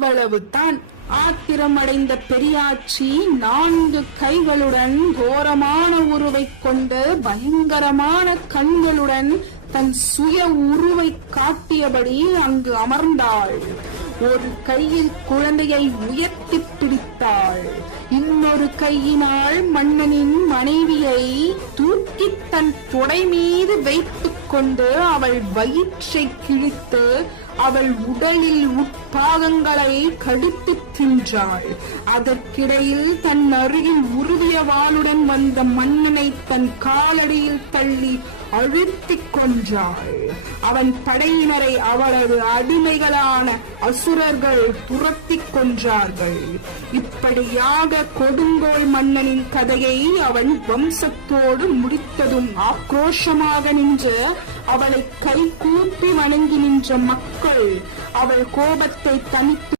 அவ்வளவுதான். ஆத்திரமடைந்த பெரியாச்சி 4 கைகளுடன் கோரமான உருவை கொண்டு பயங்கரமான கண்களுடன் தன் சுய உருவை காட்டியபடி அங்கு அமர்ந்தாள். ஒரு கையில் குழந்தையை உயர்த்தி பிடித்தாள். இன்னொரு கையினால் மன்னனின் மனைவியை தூக்கி தன் தொடை மீது வைத்துக் கொண்டு அவள் வயிற்றை கிழித்து அவள் உடலில் உட்பாகங்களை கடித்து தின்றாள். அதற்கிடையில் தன் அருகில் உருவிய வாளுடன் வந்த மன்னனை தன் காலடியில் தள்ளி அழுத்திக் கொன்றாள். அவன் படையினரை அவளது அடிமைகளான அசுரர்கள் துரத்தி கொன்றார்கள். இப்படியாக கொடுங்கோல் மன்னனின் கதையை அவன் வம்சத்தோடு முடித்ததும் ஆக்ரோஷமாக நின்று அவளை கை கூப்பி வணங்கி நின்ற மக்கள் அவள் கோபத்தை தணித்து